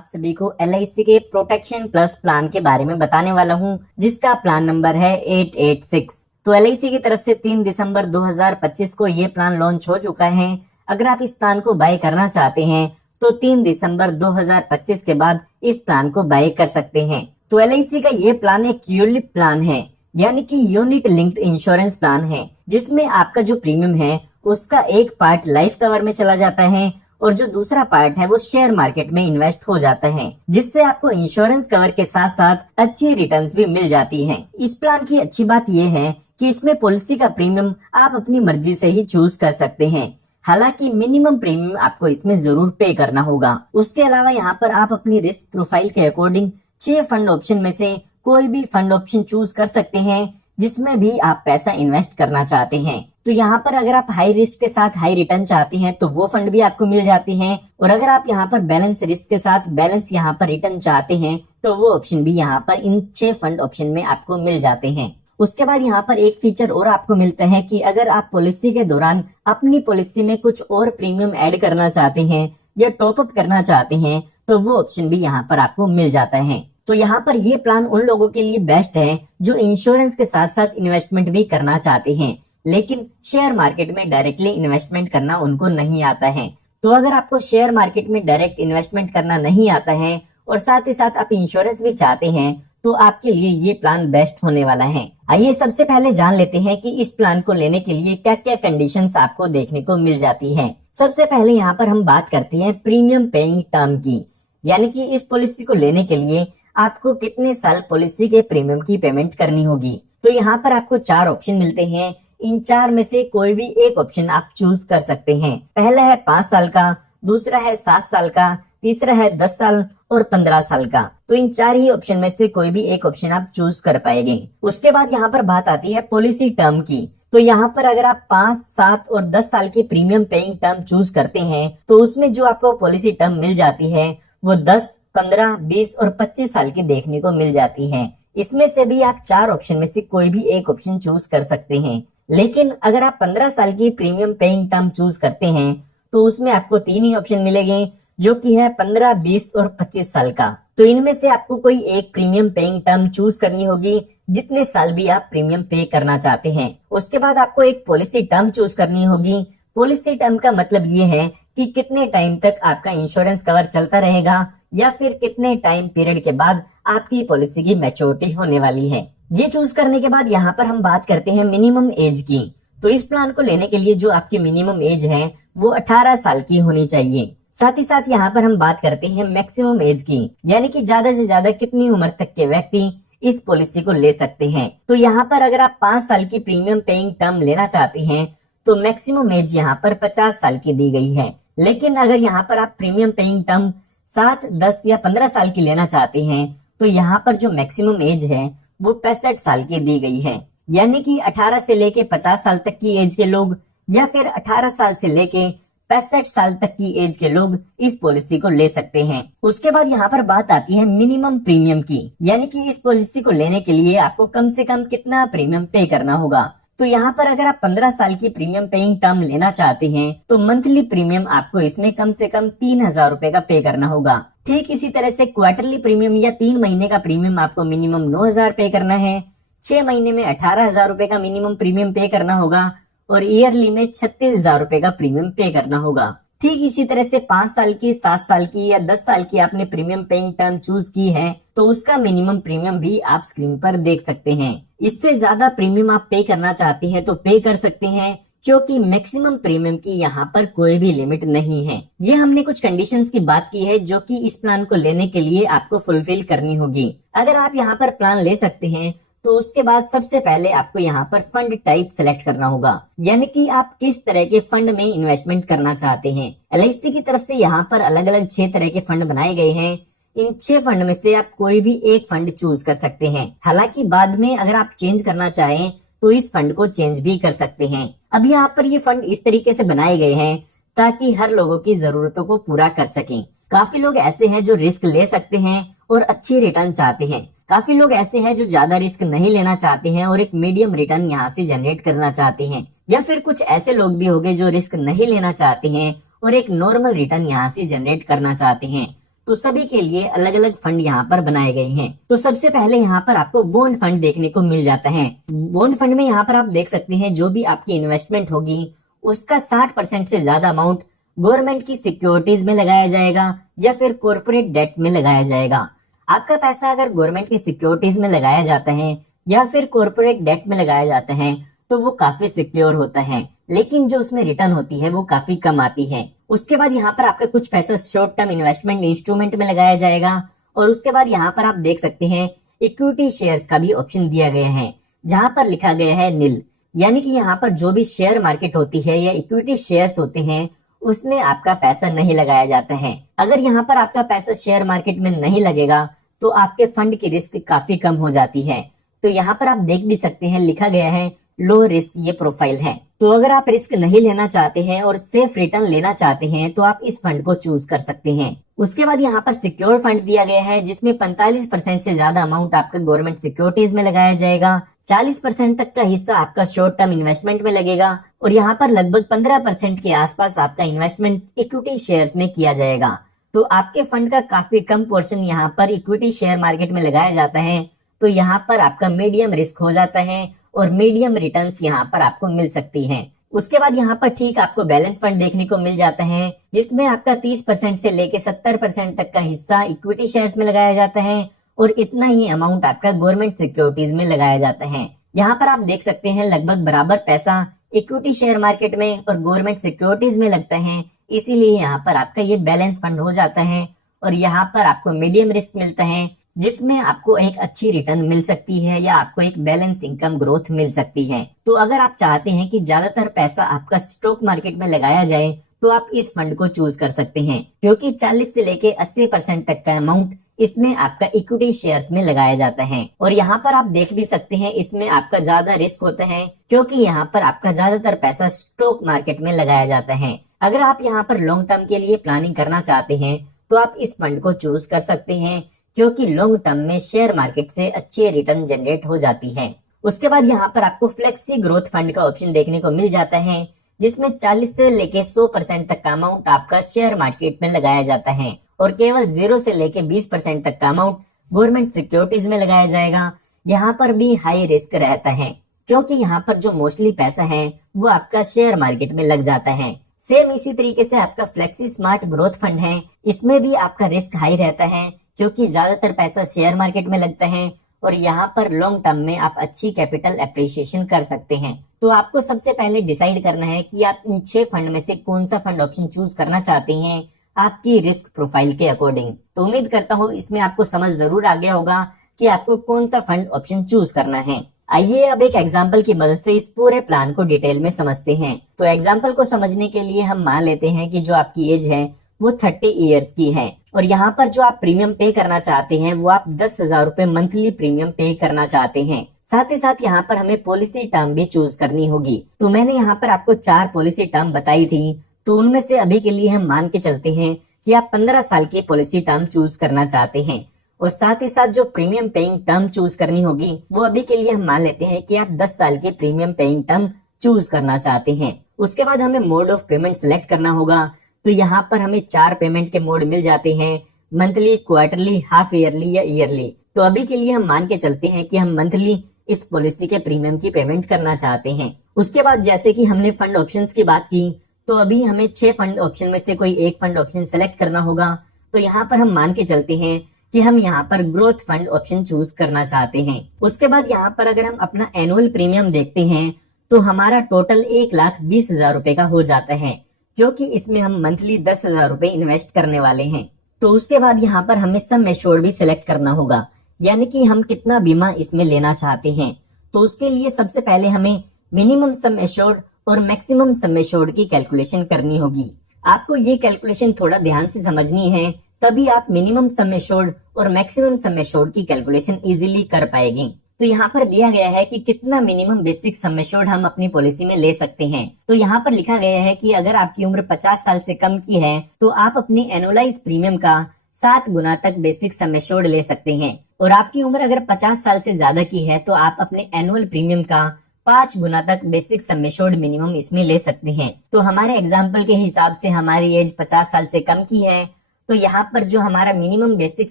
आप सभी को LIC के प्रोटेक्शन प्लस प्लान के बारे में बताने वाला हूं, जिसका प्लान नंबर है 886। तो LIC की तरफ से 3 दिसंबर 2025 को ये प्लान लॉन्च हो चुका है। अगर आप इस प्लान को बाय करना चाहते हैं तो 3 दिसंबर 2025 के बाद इस प्लान को बाय कर सकते हैं। तो LIC का ये प्लान एक यूलिप प्लान है, यानी कि यूनिट लिंक्ड इंश्योरेंस प्लान है, जिसमें आपका जो प्रीमियम है उसका एक पार्ट लाइफ कवर में चला जाता है और जो दूसरा पार्ट है वो शेयर मार्केट में इन्वेस्ट हो जाता है, जिससे आपको इंश्योरेंस कवर के साथ साथ अच्छी रिटर्न्स भी मिल जाती हैं। इस प्लान की अच्छी बात ये है कि इसमें पॉलिसी का प्रीमियम आप अपनी मर्जी से ही चूज कर सकते हैं। हालांकि मिनिमम प्रीमियम आपको इसमें जरूर पे करना होगा। उसके अलावा यहाँ पर आप अपनी रिस्क प्रोफाइल के अकॉर्डिंग 6 फंड ऑप्शन में से कोई भी फंड ऑप्शन चूज कर सकते हैं जिसमें भी आप पैसा इन्वेस्ट करना चाहते हैं। तो यहाँ पर अगर आप हाई रिस्क के साथ हाई रिटर्न चाहते हैं तो वो फंड भी आपको मिल जाते हैं, और अगर आप यहाँ पर बैलेंस रिस्क के साथ बैलेंस यहाँ पर रिटर्न चाहते हैं तो वो ऑप्शन भी यहाँ पर इन 6 फंड ऑप्शन में आपको मिल जाते हैं। उसके बाद यहाँ पर एक फीचर और आपको मिलता है कि अगर आप पॉलिसी के दौरान अपनी पॉलिसी में कुछ और प्रीमियम ऐड करना चाहते हैं या टॉप अप करना चाहते हैं तो वो ऑप्शन भी यहाँ पर आपको मिल जाता है। तो यहाँ पर ये प्लान उन लोगों के लिए बेस्ट है जो इंश्योरेंस के साथ साथ इन्वेस्टमेंट भी करना चाहते हैं, लेकिन शेयर मार्केट में डायरेक्टली इन्वेस्टमेंट करना उनको नहीं आता है। तो अगर आपको शेयर मार्केट में डायरेक्ट इन्वेस्टमेंट करना नहीं आता है और साथ ही साथ आप इंश्योरेंस भी चाहते हैं तो आपके लिए ये प्लान बेस्ट होने वाला है। आइए सबसे पहले जान लेते हैं कि इस प्लान को लेने के लिए क्या क्या कंडीशंस आपको देखने को मिल जाती है। सबसे पहले यहाँ पर हम बात करते हैं प्रीमियम पेइंग टर्म की, यानी कि इस पॉलिसी को लेने के लिए आपको कितने साल पॉलिसी के प्रीमियम की पेमेंट करनी होगी। तो यहाँ पर आपको 4 ऑप्शन मिलते हैं। इन 4 में से कोई भी एक ऑप्शन आप चूज कर सकते हैं। पहला है 5 साल का, दूसरा है 7 साल का, तीसरा है 10 साल और 15 साल का। तो इन 4 ही ऑप्शन में से कोई भी एक ऑप्शन आप चूज कर पाएंगे। उसके बाद यहाँ पर बात आती है पॉलिसी टर्म की। तो यहाँ पर अगर आप 5, 7 और 10 साल की प्रीमियम पेइंग टर्म चूज करते हैं तो उसमें जो आपको पॉलिसी टर्म मिल जाती है वो 10, 15, 20 और 25 साल की देखने को मिल जाती है। इसमें से भी आप 4 ऑप्शन में से कोई भी एक ऑप्शन चूज कर सकते हैं। लेकिन अगर आप 15 साल की प्रीमियम पेइंग टर्म चूज करते हैं तो उसमें आपको 3 ही ऑप्शन मिलेंगे, जो कि है 15, 20 और 25 साल का। तो इनमें से आपको कोई एक प्रीमियम पेइंग टर्म चूज करनी होगी जितने साल भी आप प्रीमियम पे करना चाहते हैं। उसके बाद आपको एक पॉलिसी टर्म चूज करनी होगी। पॉलिसी टर्म का मतलब ये है कि कितने टाइम तक आपका इंश्योरेंस कवर चलता रहेगा या फिर कितने टाइम पीरियड के बाद आपकी पॉलिसी की मैच्योरिटी होने वाली है। ये चूज करने के बाद यहाँ पर हम बात करते हैं मिनिमम एज की। तो इस प्लान को लेने के लिए जो आपकी मिनिमम एज है वो 18 साल की होनी चाहिए। साथ ही साथ यहाँ पर हम बात करते हैं मैक्सिमम एज की, यानी कि ज्यादा से ज्यादा कितनी उम्र तक के व्यक्ति इस पॉलिसी को ले सकते हैं। तो यहाँ पर अगर आप 5 साल की प्रीमियम पेइंग टर्म लेना चाहते हैं तो मैक्सिमम एज यहाँ पर 50 साल की दी गई है। लेकिन अगर यहाँ पर आप प्रीमियम पेइंग टर्म 7, 10 या 15 साल की लेना चाहते हैं तो यहाँ पर जो मैक्सिमम एज है वो 65 साल की दी गई है, यानी कि 18 से लेके 50 साल तक की एज के लोग या फिर 18 साल से लेके 65 साल तक की एज के लोग इस पॉलिसी को ले सकते हैं। उसके बाद यहाँ पर बात आती है मिनिमम प्रीमियम की, यानी कि इस पॉलिसी को लेने के लिए आपको कम से कम कितना प्रीमियम पे करना होगा। तो यहाँ पर अगर आप 15 साल की प्रीमियम पेइंग टर्म लेना चाहते हैं तो मंथली प्रीमियम आपको इसमें कम से कम 3000 रुपए का पे करना होगा। ठीक इसी तरह से क्वार्टरली प्रीमियम या 3 महीने का प्रीमियम आपको मिनिमम 9000 पे करना है। 6 महीने में 18,000 रुपए का मिनिमम प्रीमियम पे करना होगा और ईयरली में 36,000 रुपए का प्रीमियम पे करना होगा। ठीक इसी तरह से 5 साल की, 7 साल की या 10 साल की आपने प्रीमियम पेइंग टर्म चूज की है तो उसका मिनिमम प्रीमियम भी आप स्क्रीन पर देख सकते हैं। इससे ज्यादा प्रीमियम आप पे करना चाहते हैं तो पे कर सकते हैं, क्योंकि मैक्सिमम प्रीमियम की यहाँ पर कोई भी लिमिट नहीं है। ये हमने कुछ कंडीशंस की बात की है जो कि इस प्लान को लेने के लिए आपको फुलफिल करनी होगी। अगर आप यहाँ पर प्लान ले सकते हैं तो उसके बाद सबसे पहले आपको यहाँ पर फंड टाइप सेलेक्ट करना होगा, यानी कि आप किस तरह के फंड में इन्वेस्टमेंट करना चाहते हैं। LIC की तरफ से यहाँ पर अलग अलग 6 तरह के फंड बनाए गए हैं। इन 6 फंड में से आप कोई भी एक फंड चूज कर सकते हैं। हालांकि बाद में अगर आप चेंज करना चाहें तो इस फंड को चेंज भी कर सकते हैं। अब यहाँ पर ये फंड इस तरीके से बनाए गए हैं ताकि हर लोगों की जरूरतों को पूरा कर सकें। काफी लोग ऐसे हैं जो रिस्क ले सकते हैं और अच्छी रिटर्न चाहते हैं। काफी लोग ऐसे हैं जो ज्यादा रिस्क नहीं लेना चाहते हैं और एक मीडियम रिटर्न यहाँ से जनरेट करना चाहते हैं। या फिर कुछ ऐसे लोग भी होंगे जो रिस्क नहीं लेना चाहते हैं और एक नॉर्मल रिटर्न यहाँ से जनरेट करना चाहते हैं। तो सभी के लिए अलग अलग फंड यहाँ पर बनाए गए हैं। तो सबसे पहले यहाँ पर आपको बॉन्ड फंड देखने को मिल जाता है। बॉन्ड फंड में यहाँ पर आप देख सकते हैं जो भी आपकी इन्वेस्टमेंट होगी उसका 60% से ज्यादा अमाउंट गवर्नमेंट की सिक्योरिटीज में लगाया जाएगा या फिर कॉर्पोरेट डेट में लगाया जाएगा। आपका पैसा अगर गवर्नमेंट की सिक्योरिटीज में लगाया जाता है या फिर कॉर्पोरेट डेट में लगाया जाता है तो वो काफी सिक्योर होता है, लेकिन जो उसमें रिटर्न होती है वो काफी कम आती है। उसके बाद यहाँ पर आपका कुछ पैसा शॉर्ट टर्म इन्वेस्टमेंट इंस्ट्रूमेंट में लगाया जाएगा और उसके बाद यहाँ पर आप देख सकते हैं इक्विटी शेयर्स का भी ऑप्शन दिया गया है जहाँ पर लिखा गया है नील, यानी कि यहाँ पर जो भी शेयर मार्केट होती है या इक्विटी शेयर्स होते हैं उसमें आपका पैसा नहीं लगाया जाता है। अगर यहाँ पर आपका पैसा शेयर मार्केट में नहीं लगेगा तो आपके फंड की रिस्क काफी कम हो जाती है। तो यहाँ पर आप देख भी सकते हैं लिखा गया है लो रिस्क ये प्रोफाइल है। तो अगर आप रिस्क नहीं लेना चाहते हैं और सेफ रिटर्न लेना चाहते हैं तो आप इस फंड को चूज कर सकते हैं। उसके बाद यहाँ पर सिक्योर फंड दिया गया है जिसमें 45% से ज्यादा अमाउंट आपका गवर्नमेंट सिक्योरिटीज में लगाया जाएगा, 40% तक का हिस्सा आपका शॉर्ट टर्म इन्वेस्टमेंट में लगेगा और यहाँ पर लगभग 15% के आसपास आपका इन्वेस्टमेंट इक्विटी शेयर्स में किया जाएगा। तो आपके फंड का काफी कम पोर्शन यहाँ पर इक्विटी शेयर मार्केट में लगाया जाता है। तो यहाँ पर आपका मीडियम रिस्क हो जाता है और मीडियम रिटर्न्स यहाँ पर आपको मिल सकती हैं। उसके बाद यहाँ पर ठीक आपको बैलेंस फंड देखने को मिल जाता है जिसमें आपका 30% से लेके 70% तक का हिस्सा इक्विटी शेयर्स में लगाया जाता है और इतना ही अमाउंट आपका गवर्नमेंट सिक्योरिटीज में लगाया जाता है। यहाँ पर आप देख सकते हैं लगभग बराबर पैसा इक्विटी शेयर मार्केट में और गवर्नमेंट सिक्योरिटीज में लगता है, इसीलिए यहाँ पर आपका ये बैलेंस फंड हो जाता है और यहाँ पर आपको मीडियम रिस्क मिलता है जिसमें आपको एक अच्छी रिटर्न मिल सकती है या आपको एक बैलेंस इनकम ग्रोथ मिल सकती है। तो अगर आप चाहते हैं कि ज्यादातर पैसा आपका स्टॉक मार्केट में लगाया जाए तो आप इस फंड को चूज कर सकते हैं क्योंकि 40 से लेके 80% तक का अमाउंट इसमें आपका इक्विटी शेयर्स में लगाया जाता है। और यहाँ पर आप देख भी सकते हैं इसमें आपका ज्यादा रिस्क होता है क्योंकि यहाँ पर आपका ज्यादातर पैसा स्टॉक मार्केट में लगाया जाता है। अगर आप यहाँ पर लॉन्ग टर्म के लिए प्लानिंग करना चाहते हैं तो आप इस फंड को चूज कर सकते हैं क्योंकि लॉन्ग टर्म में शेयर मार्केट से अच्छे रिटर्न जनरेट हो जाती है। उसके बाद यहाँ पर आपको फ्लेक्सी ग्रोथ फंड का ऑप्शन देखने को मिल जाता है जिसमें 40 से लेके 100% तक का अमाउंट आपका शेयर मार्केट में लगाया जाता है और केवल 0 से लेके 20% तक का अमाउंट गवर्नमेंट सिक्योरिटीज में लगाया जाएगा। यहाँ पर भी हाई रिस्क रहता है क्योंकि यहाँ पर जो मोस्टली पैसा है वो आपका शेयर मार्केट में लग जाता है। सेम इसी तरीके से आपका फ्लेक्सी स्मार्ट ग्रोथ फंड है, इसमें भी आपका रिस्क हाई रहता है क्योंकि ज्यादातर पैसा शेयर मार्केट में लगता है और यहाँ पर लॉन्ग टर्म में आप अच्छी कैपिटल एप्रिसिएशन कर सकते हैं। तो आपको सबसे पहले डिसाइड करना है कि आप इन 6 फंड में से कौन सा फंड ऑप्शन चूज करना चाहते हैं आपकी रिस्क प्रोफाइल के अकॉर्डिंग। तो उम्मीद करता हूँ इसमें आपको समझ जरूर आ गया होगा कि आपको कौन सा फंड ऑप्शन चूज करना है। आइए अब एक एग्जाम्पल की मदद से इस पूरे प्लान को डिटेल में समझते हैं। तो एग्जाम्पल को समझने के लिए हम मान लेते हैं कि जो आपकी एज है वो 30 इयर्स की है और यहाँ पर जो आप प्रीमियम पे करना चाहते हैं वो आप 10,000 रुपए मंथली प्रीमियम पे करना चाहते हैं। साथ ही साथ यहाँ पर हमें पॉलिसी टर्म भी चूज करनी होगी। तो मैंने यहाँ पर आपको 4 पॉलिसी टर्म बताई थी, तो उनमें से अभी के लिए हम मान के चलते हैं कि आप 15 साल की पॉलिसी टर्म चूज करना चाहते हैं और साथ ही साथ जो प्रीमियम पेइंग टर्म चूज करनी होगी वो अभी के लिए हम मान लेते हैं कि आप 10 साल की प्रीमियम पेइंग टर्म चूज करना चाहते हैं। उसके बाद हमें मोड ऑफ पेमेंट सिलेक्ट करना होगा। तो यहाँ पर हमें 4 पेमेंट के मोड मिल जाते हैं, मंथली, क्वार्टरली, हाफ ईयरली या ईयरली। तो अभी के लिए हम मान के चलते हैं कि हम मंथली इस पॉलिसी के प्रीमियम की पेमेंट करना चाहते हैं। उसके बाद जैसे कि हमने फंड ऑप्शंस की बात की तो अभी हमें 6 फंड ऑप्शन में से कोई एक फंड ऑप्शन सेलेक्ट करना होगा। तो यहाँ पर हम मान के चलते हैं कि हम यहाँ पर ग्रोथ फंड ऑप्शन चूज करना चाहते हैं। उसके बाद यहाँ पर अगर हम अपना एनुअल प्रीमियम देखते हैं तो हमारा टोटल 1,20,000 रुपए का हो जाता है क्योंकि इसमें हम मंथली 10,000 रुपए इन्वेस्ट करने वाले हैं। तो उसके बाद यहाँ पर हमें सम एश्योर्ड भी सिलेक्ट करना होगा, यानी कि हम कितना बीमा इसमें लेना चाहते हैं। तो उसके लिए सबसे पहले हमें मिनिमम सम एश्योर्ड और मैक्सिमम सम एश्योर्ड की कैलकुलेशन करनी होगी। आपको ये कैलकुलेशन थोड़ा ध्यान से समझनी है, तभी आप मिनिमम सम एश्योर्ड और मैक्सिमम सम एश्योर्ड की कैलकुलेशन इजीली कर पाएंगे। तो यहाँ पर दिया गया है कि कितना मिनिमम बेसिक सम एश्योर्ड हम अपनी पॉलिसी में ले सकते हैं। तो यहाँ पर लिखा गया है कि अगर आपकी उम्र 50 साल से कम की है तो आप अपनी एनुअलाइज प्रीमियम का 7 गुना तक बेसिक सम एश्योर्ड ले सकते हैं और आपकी उम्र अगर 50 साल से ज्यादा की है तो आप अपने एनुअल प्रीमियम का 5 गुना तक बेसिक सम एश्योर्ड मिनिमम इसमें ले सकते हैं। तो हमारे एग्जाम्पल के हिसाब से हमारी एज 50 साल से कम की है तो यहाँ पर जो हमारा मिनिमम बेसिक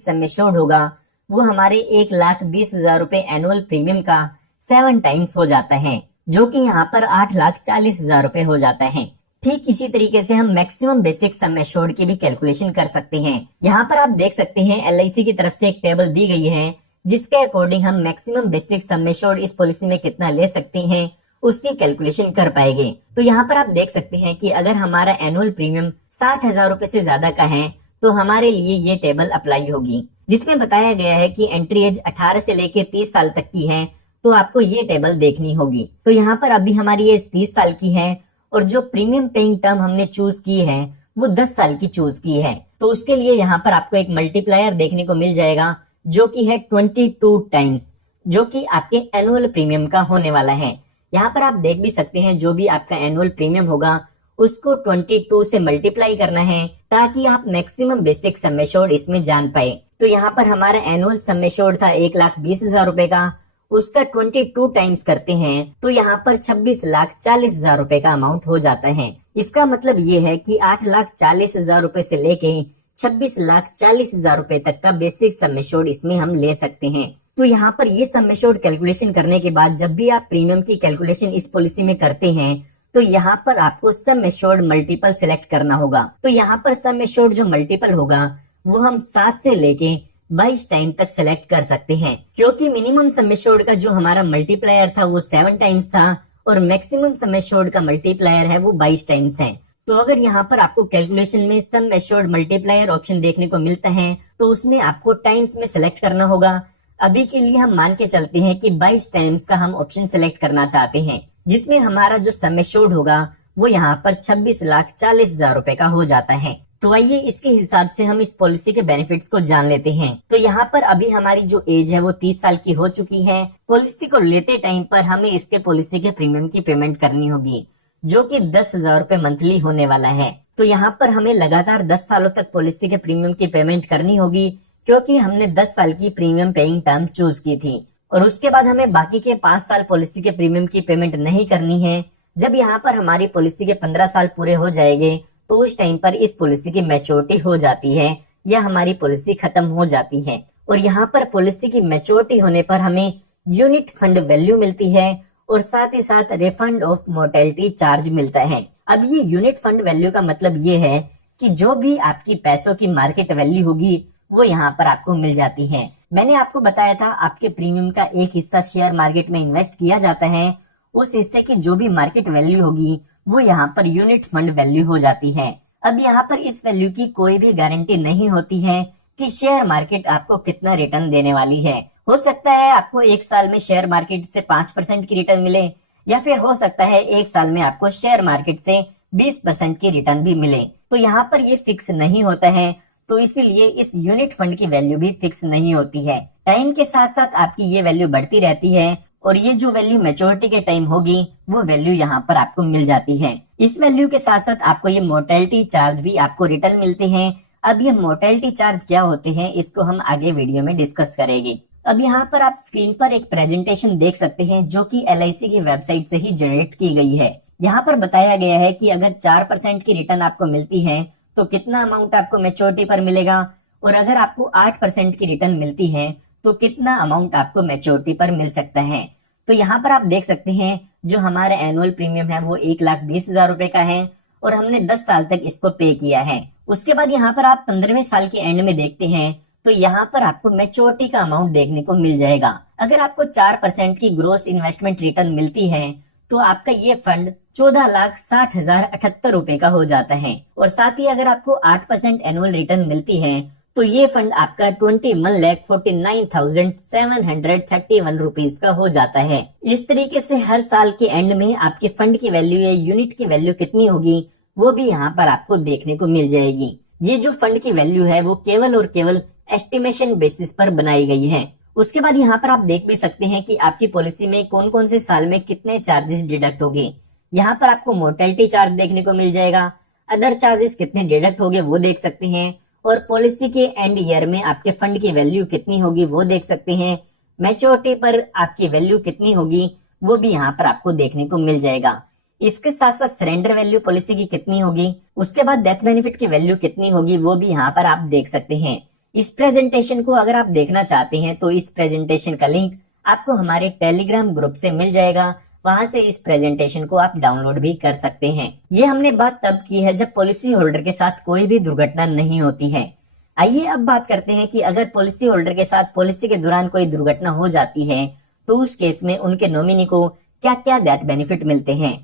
सम एश्योर्ड होगा वो हमारे 1,20,000 रुपए एनुअल प्रीमियम का 7 टाइम्स हो जाता है, जो कि यहाँ पर 8,40,000 रुपए हो जाता है। ठीक इसी तरीके से हम मैक्सिमम बेसिक सम एश्योर्ड की भी कैलकुलेशन कर सकते हैं। यहाँ पर आप देख सकते हैं LIC की तरफ से एक टेबल दी गई है जिसके अकॉर्डिंग हम मैक्सिमम बेसिक सम एश्योर्ड इस पॉलिसी में कितना ले सकते हैं उसकी कैलकुलेशन कर पाएंगे। तो यहाँ पर आप देख सकते हैं कि अगर हमारा एनुअल प्रीमियम 60,000 रुपए से ज्यादा का है तो हमारे लिए ये टेबल अप्लाई होगी, जिसमें बताया गया है कि एंट्री एज 18 से लेके 30 साल तक की है तो आपको ये टेबल देखनी होगी। तो यहाँ पर अभी हमारी एज 30 साल की है और जो प्रीमियम पेइंग टर्म हमने चूज की है वो 10 साल की चूज की है, तो उसके लिए यहाँ पर आपको एक मल्टीप्लायर देखने को मिल जाएगा जो कि है 22 टाइम्स, जो कि आपके एनुअल प्रीमियम का होने वाला है। यहाँ पर आप देख भी सकते हैं जो भी आपका एनुअल प्रीमियम होगा उसको 22 से मल्टीप्लाई करना है ताकि आप मैक्सिमम बेसिक सम एश्योर्ड इसमें जान पाए। तो यहाँ पर हमारा एनुअल सम एश्योर्ड था 1,20,000 रुपए का, उसका 22 टाइम्स करते हैं तो यहाँ पर 26,40,000 रुपए का अमाउंट हो जाता है। इसका मतलब ये है कि 8,40,000 रुपए से लेके 26,40,000 रुपए तक का बेसिक सम एश्योर्ड इसमें हम ले सकते हैं। तो यहाँ पर ये सम एश्योर्ड कैलकुलेशन करने के बाद जब भी आप प्रीमियम की कैलकुलेशन इस पॉलिसी में करते हैं तो यहाँ पर आपको सम एश्योर्ड मल्टीपल सिलेक्ट करना होगा। तो यहाँ पर सम एश्योर्ड जो मल्टीपल होगा वो हम 7 से लेके 22 टाइम तक सेलेक्ट कर सकते हैं, क्योंकि मिनिमम सम एश्योर्ड का जो हमारा मल्टीप्लायर था वो 7 टाइम्स था और मैक्सिमम सम एश्योर्ड का मल्टीप्लायर है वो 22 टाइम्स है। तो अगर यहाँ पर आपको कैलकुलेशन में सम एश्योर्ड मल्टीप्लायर ऑप्शन देखने को मिलता है तो उसमें आपको टाइम्स में सेलेक्ट करना होगा। अभी के लिए हम मान के चलते हैं कि 22 टाइम्स का हम ऑप्शन सेलेक्ट करना चाहते हैं, जिसमें हमारा जो सम एश्योर्ड होगा वो यहाँ पर 26,40,000 रुपए का हो जाता है। तो आइए इसके हिसाब से हम इस पॉलिसी के बेनिफिट्स को जान लेते हैं। तो यहाँ पर अभी हमारी जो एज है वो 30 साल की हो चुकी है। पॉलिसी को लेते टाइम पर हमें इसके पॉलिसी के प्रीमियम की पेमेंट करनी होगी जो कि 10,000 रुपए मंथली होने वाला है। तो यहाँ पर हमें लगातार 10 सालों तक पॉलिसी के प्रीमियम की पेमेंट करनी होगी, क्योंकि हमने 10 साल की प्रीमियम पेइंग टर्म चूज की थी और उसके बाद हमें बाकी के 5 साल पॉलिसी के प्रीमियम की पेमेंट नहीं करनी है। जब यहाँ पर हमारी पॉलिसी के 15 साल पूरे हो जाएंगे तो उस टाइम पर इस पॉलिसी की मैच्योरिटी हो जाती है या हमारी पॉलिसी खत्म हो जाती है और यहाँ पर पॉलिसी की मैच्योरिटी होने पर हमें यूनिट फंड वैल्यू मिलती है और साथ ही साथ रिफंड ऑफ मोर्टेलिटी चार्ज मिलता है। अब ये यूनिट फंड वैल्यू का मतलब ये है कि जो भी आपकी पैसों की मार्केट वैल्यू होगी वो यहाँ पर आपको मिल जाती है। मैंने आपको बताया था आपके प्रीमियम का एक हिस्सा शेयर मार्केट में इन्वेस्ट किया जाता है, उस हिस्से की जो भी मार्केट वैल्यू होगी वो यहाँ पर यूनिट फंड वैल्यू हो जाती है। अब यहाँ पर इस वैल्यू की कोई भी गारंटी नहीं होती है कि शेयर मार्केट आपको कितना रिटर्न देने वाली है। हो सकता है आपको 1 साल में शेयर मार्केट से 5% की रिटर्न मिले या फिर हो सकता है 1 साल में आपको शेयर मार्केट से 20% की रिटर्न भी मिले। तो यहाँ पर ये फिक्स नहीं होता है, तो इसीलिए इस यूनिट फंड की वैल्यू भी फिक्स नहीं होती है। टाइम के साथ साथ आपकी ये वैल्यू बढ़ती रहती है और ये जो वैल्यू मैच्योरिटी के टाइम होगी वो वैल्यू यहाँ पर आपको मिल जाती है। इस वैल्यू के साथ साथ आपको ये मोर्टेलिटी चार्ज भी आपको रिटर्न मिलते हैं। अब ये मोर्टेलिटी चार्ज क्या होते हैं इसको हम आगे वीडियो में डिस्कस करेंगे। अब यहाँ पर आप स्क्रीन पर एक प्रेजेंटेशन देख सकते हैं जो कि LIC की वेबसाइट से ही जनरेट की गई है। यहाँ पर बताया गया है कि अगर 4% की रिटर्न आपको मिलती है तो कितना अमाउंट आपको मैच्योरिटी पर मिलेगा और अगर आपको 8% की रिटर्न मिलती है तो कितना अमाउंट आपको मैच्योरिटी पर मिल सकता है। तो यहाँ पर आप देख सकते हैं जो हमारा एनुअल प्रीमियम है वो 1,20,000 रुपए का है और हमने 10 साल तक इसको पे किया है। उसके बाद यहाँ पर आप 15वें साल के एंड में देखते हैं तो यहाँ पर आपको मैच्योरिटी का अमाउंट देखने को मिल जाएगा। अगर आपको 4% की ग्रोस इन्वेस्टमेंट रिटर्न मिलती है तो आपका ये फंड 14,60,078 रुपए का हो जाता है और साथ ही अगर आपको 8% एनुअल रिटर्न मिलती है तो ये फंड आपका 21,49,731 रुपीज का हो जाता है। इस तरीके से हर साल के एंड में आपके फंड की वैल्यू या यूनिट की वैल्यू कितनी होगी वो भी यहाँ पर आपको देखने को मिल जाएगी। ये जो फंड की वैल्यू है वो केवल और केवल एस्टिमेशन बेसिस पर बनाई गई है। उसके बाद यहाँ पर आप देख भी सकते हैं कि आपकी पॉलिसी में कौन कौन से साल में कितने चार्जेस डिडक्ट होंगे। यहाँ पर आपको मोर्टेलिटी चार्ज देखने को मिल जाएगा, अदर चार्जेस कितने डिडक्ट होंगे वो देख सकते हैं और पॉलिसी के एंड ईयर में आपके फंड की वैल्यू कितनी होगी वो देख सकते हैं। मैच्योरिटी पर आपकी वैल्यू कितनी होगी वो भी यहाँ पर आपको देखने को मिल जाएगा। इसके साथ साथ सरेंडर वैल्यू पॉलिसी की कितनी होगी, उसके बाद डेथ बेनिफिट की वैल्यू कितनी होगी, वो भी यहाँ पर आप देख सकते हैं। इस प्रेजेंटेशन को अगर आप देखना चाहते हैं तो इस प्रेजेंटेशन का लिंक आपको हमारे टेलीग्राम ग्रुप से मिल जाएगा, वहां से इस प्रेजेंटेशन को आप डाउनलोड भी कर सकते हैं। ये हमने बात तब की है जब पॉलिसी होल्डर के साथ कोई भी दुर्घटना नहीं होती है। आइए अब बात करते हैं कि अगर पॉलिसी होल्डर के साथ पॉलिसी के दौरान कोई दुर्घटना हो जाती है तो उस केस में उनके नॉमिनी को क्या क्या डेथ बेनिफिट मिलते हैं।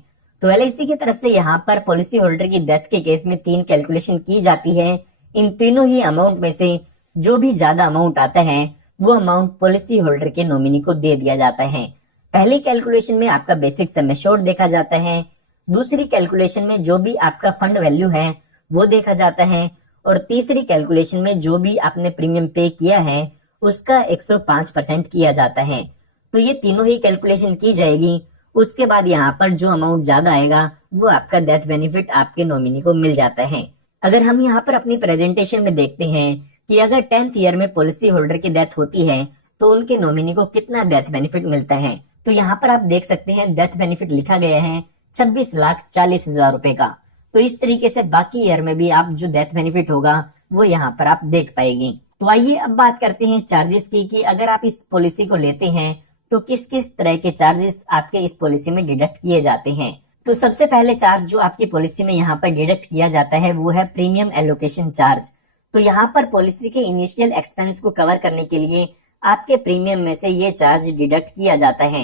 तो एलआईसी की तरफ से यहाँ पर पॉलिसी होल्डर की डेथ के केस में 3 कैलकुलेशन की जाती है। इन तीनों ही अमाउंट में से जो भी ज्यादा अमाउंट आता है वो अमाउंट पॉलिसी होल्डर के नॉमिनी को दे दिया जाता है। पहली कैलकुलेशन में आपका बेसिक सम एश्योर्ड देखा जाता है, दूसरी कैलकुलेशन में जो भी आपका फंड वैल्यू है वो देखा जाता है, और तीसरी कैलकुलेशन में जो भी आपने प्रीमियम पे किया है उसका 105% किया जाता है। तो ये तीनों ही कैलकुलेशन की जाएगी। उसके बाद यहाँ पर जो अमाउंट ज्यादा आएगा वो आपका डेथ बेनिफिट आपके नॉमिनी को मिल जाता है। अगर हम यहाँ पर अपनी प्रेजेंटेशन में देखते हैं कि अगर 10th ईयर में पॉलिसी होल्डर की डेथ होती है तो उनके नॉमिनी को कितना डेथ बेनिफिट मिलता है, तो यहाँ पर आप देख सकते हैं डेथ बेनिफिट लिखा गया है 26,40,000 रुपए का। तो इस तरीके से बाकी ईयर में भी आप जो डेथ बेनिफिट होगा वो यहाँ पर आप देख पाएंगे। तो आइए अब बात करते हैं चार्जेस की कि अगर आप इस पॉलिसी को लेते हैं तो किस किस तरह के चार्जेस आपके इस पॉलिसी में डिडक्ट किए जाते हैं। तो सबसे पहले चार्ज जो आपकी पॉलिसी में यहाँ पर डिडक्ट किया जाता है वो है प्रीमियम एलोकेशन चार्ज। तो यहाँ पर पॉलिसी के इनिशियल एक्सपेंस को कवर करने के लिए आपके प्रीमियम में से ये चार्ज डिडक्ट किया जाता है।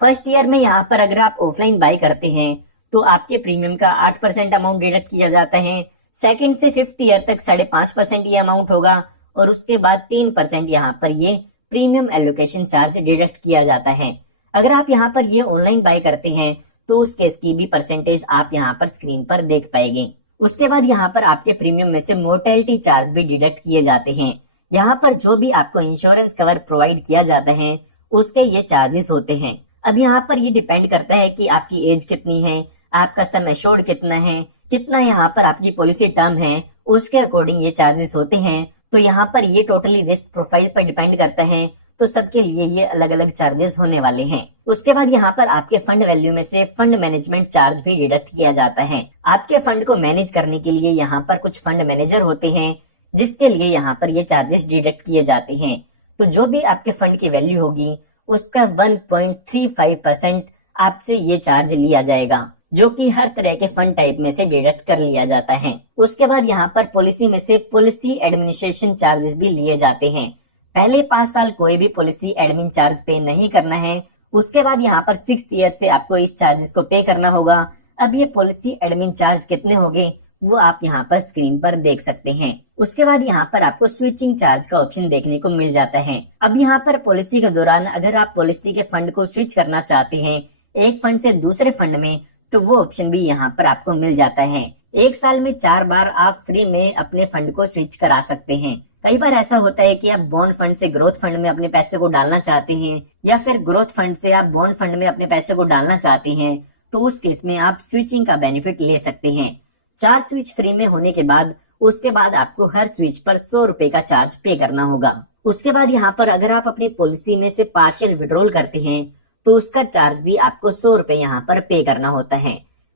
फर्स्ट ईयर में यहाँ पर अगर आप ऑफलाइन बाय करते हैं तो आपके प्रीमियम का 8% अमाउंट डिडक्ट किया जाता है। सेकंड से 5th ईयर तक 5.5% ये अमाउंट होगा, और उसके बाद 3% यहाँ पर ये प्रीमियम एलोकेशन चार्ज डिडक्ट किया जाता है। अगर आप यहाँ पर ये ऑनलाइन बाय करते हैं तो उस केस की भी परसेंटेज आप यहाँ पर स्क्रीन पर देख पाएंगे। उसके बाद यहाँ पर आपके प्रीमियम में से मोर्टेलिटी चार्ज भी डिडक्ट किए जाते हैं। यहाँ पर जो भी आपको इंश्योरेंस कवर प्रोवाइड किया जाता है उसके ये चार्जेस होते हैं। अब यहाँ पर ये डिपेंड करता है कि आपकी एज कितनी है, आपका सम एश्योर्ड कितना है, कितना यहाँ पर आपकी पॉलिसी टर्म है, उसके अकॉर्डिंग ये चार्जेस होते हैं। तो यहाँ पर ये टोटली रिस्क प्रोफाइल पर डिपेंड करता है, तो सबके लिए ये अलग अलग चार्जेस होने वाले हैं। उसके बाद यहाँ पर आपके फंड वैल्यू में से फंड मैनेजमेंट चार्ज भी डिडक्ट किया जाता है। आपके फंड को मैनेज करने के लिए यहाँ पर कुछ फंड मैनेजर होते हैं जिसके लिए यहाँ पर ये चार्जेस डिडक्ट किए जाते हैं। तो जो भी आपके फंड की वैल्यू होगी उसका 1.35% आपसे ये चार्ज लिया जाएगा, जो कि हर तरह के फंड टाइप में से डिडक्ट कर लिया जाता है। उसके बाद यहाँ पर पॉलिसी में से पॉलिसी एडमिनिस्ट्रेशन चार्जेस भी लिए जाते हैं। पहले 5 साल कोई भी पॉलिसी एडमिन चार्ज पे नहीं करना है। उसके बाद यहाँ पर 6th ईयर से आपको इस चार्जेस को पे करना होगा। अब ये पॉलिसी एडमिन चार्ज कितने होंगे वो आप यहाँ पर स्क्रीन पर देख सकते हैं। उसके बाद यहाँ पर आपको स्विचिंग चार्ज का ऑप्शन देखने को मिल जाता है। अब यहाँ पर पॉलिसी के दौरान अगर आप पॉलिसी के फंड को स्विच करना चाहते हैं एक फंड से दूसरे फंड में, तो वो ऑप्शन भी यहाँ पर आपको मिल जाता है। 1 साल में 4 बार आप फ्री में अपने फंड को स्विच करा सकते हैं। कई बार ऐसा होता है कि आप बॉन्ड फंड से ग्रोथ फंड में अपने पैसे को डालना चाहते हैं, या फिर ग्रोथ फंड से आप बॉन्ड फंड में अपने पैसे को डालना चाहते हैं, तो उस केस में आप स्विचिंग का बेनिफिट ले सकते हैं। 4 स्विच फ्री में होने के बाद उसके बाद आपको हर स्विच पर 100 रुपए का चार्ज पे करना होगा। उसके बाद यहाँ पर अगर आप अपनी पॉलिसी में से पार्शियल विड्रॉल करते हैं तो उसका चार्ज भी आपको 100 रुपए यहाँ पर पे करना होता है।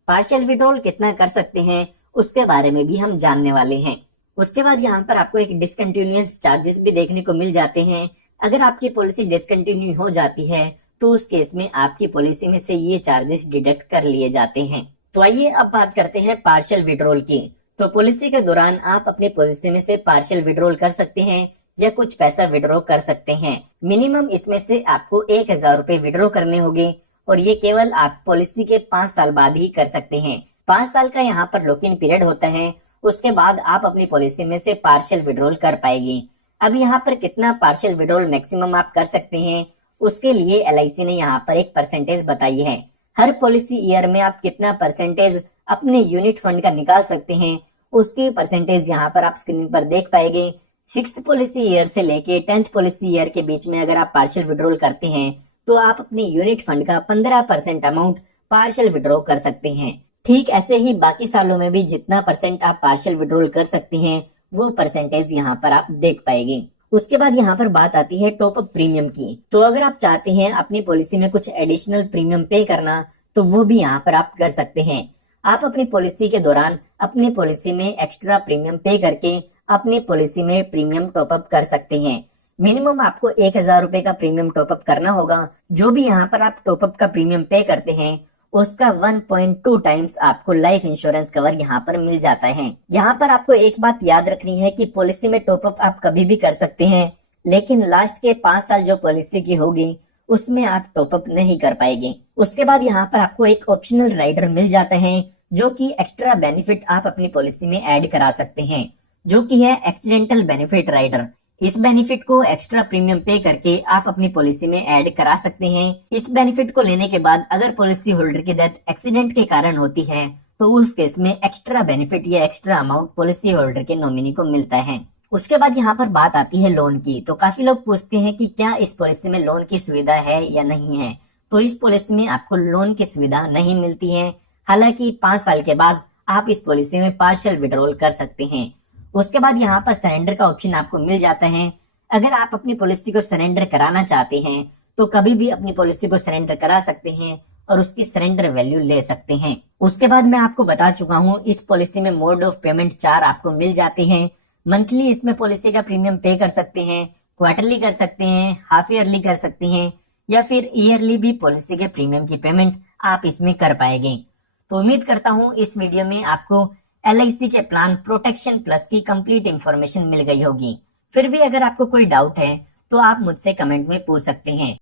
पार्शियल विड्रॉल कितना कर सकते हैं उसके बारे में भी हम जानने वाले हैं। उसके बाद यहाँ पर आपको एक डिसकंटिन्यूअस चार्जेस भी देखने को मिल जाते हैं। अगर आपकी पॉलिसी डिसकंटिन्यू हो जाती है तो उस केस में आपकी पॉलिसी में से ये चार्जेस डिडक्ट कर लिए जाते हैं। तो आइए अब बात करते हैं पार्शियल विड्रॉल की। तो पॉलिसी के दौरान आप अपनी पॉलिसी में से पार्शियल विड्रॉल कर सकते हैं या कुछ पैसा विड्रॉ कर सकते हैं। मिनिमम इसमें से आपको 1,000 रुपए विड्रॉ करने होंगे, और ये केवल आप पॉलिसी के 5 साल बाद ही कर सकते हैं। 5 साल का यहाँ पर लॉक इन पीरियड होता है। उसके बाद आप अपनी पॉलिसी में से पार्शियल विड्रॉल कर पाएंगे। अब यहाँ पर कितना पार्शियल विड्रॉल मैक्सिमम आप कर सकते हैं उसके लिए एलआईसी ने यहाँ पर एक परसेंटेज बताई है। हर पॉलिसी ईयर में आप कितना परसेंटेज अपने यूनिट फंड का निकाल सकते हैं उसकी परसेंटेज यहाँ पर आप स्क्रीन पर देख पाएंगे। 6th पॉलिसी ईयर से लेके 10th पॉलिसी ईयर के बीच में अगर आप पार्शियल विड्रॉल करते हैं तो आप अपने यूनिट फंड का 15% अमाउंट पार्शियल विड्रॉ कर सकते हैं। ठीक ऐसे ही बाकी सालों में भी जितना परसेंट आप पार्शियल विड्रॉल कर सकते हैं वो परसेंटेज यहाँ पर आप देख पाएंगे। उसके बाद यहाँ पर बात आती है टॉप अप प्रीमियम की। तो अगर आप चाहते हैं अपनी पॉलिसी में कुछ एडिशनल प्रीमियम पे करना तो वो भी यहाँ पर आप कर सकते हैं। आप अपनी पॉलिसी के दौरान अपनी पॉलिसी में एक्स्ट्रा प्रीमियम पे करके अपनी पॉलिसी में प्रीमियम टॉपअप कर सकते हैं। मिनिमम आपको 1,000 रुपए का प्रीमियम टॉपअप करना होगा। जो भी यहाँ पर आप टॉपअप का प्रीमियम पे करते हैं उसका 1.2 टाइम्स आपको लाइफ इंश्योरेंस कवर यहाँ पर मिल जाता है। यहाँ पर आपको एक बात याद रखनी है कि पॉलिसी में टॉपअप आप कभी भी कर सकते हैं, लेकिन लास्ट के 5 साल जो पॉलिसी की होगी उसमें आप टॉपअप नहीं कर पाएंगे। उसके बाद यहाँ पर आपको एक ऑप्शनल राइडर मिल जाता है जो कि एक्स्ट्रा बेनिफिट आप अपनी पॉलिसी में ऐड करा सकते हैं, जो कि है एक्सीडेंटल बेनिफिट राइडर। इस बेनिफिट को एक्स्ट्रा प्रीमियम पे करके आप अपनी पॉलिसी में ऐड करा सकते हैं। इस बेनिफिट को लेने के बाद अगर पॉलिसी होल्डर की डेथ एक्सीडेंट के कारण होती है तो उस केस में एक्स्ट्रा बेनिफिट या एक्स्ट्रा अमाउंट पॉलिसी होल्डर के नॉमिनी को मिलता है। उसके बाद यहाँ पर बात आती है लोन की। तो काफी लोग पूछते हैं कि क्या इस पॉलिसी में लोन की सुविधा है या नहीं है। तो इस पॉलिसी में आपको लोन की सुविधा नहीं मिलती है। हालांकि 5 साल के बाद आप इस पॉलिसी में पार्शियल विड्रॉल कर सकते हैं। उसके बाद यहाँ पर सरेंडर का ऑप्शन आपको मिल जाता है। अगर आप अपनी पॉलिसी को सरेंडर कराना चाहते हैं तो कभी भी अपनी पॉलिसी को सरेंडर करा सकते हैं और उसकी सरेंडर वैल्यू ले सकते हैं। उसके बाद मैं आपको बता चुका हूँ इस पॉलिसी में मोड ऑफ पेमेंट 4 आपको मिल जाते हैं। मंथली इसमें पॉलिसी का प्रीमियम पे कर सकते हैं, क्वार्टरली कर सकते हैं, हाफ ईयरली कर सकते हैं या फिर ईयरली भी पॉलिसी के प्रीमियम की पेमेंट आप इसमें कर पाएंगे। तो उम्मीद करता हूँ इस वीडियो में आपको LIC के प्लान प्रोटेक्शन प्लस की कंप्लीट इंफॉर्मेशन मिल गई होगी। फिर भी अगर आपको कोई डाउट है तो आप मुझसे कमेंट में पूछ सकते हैं।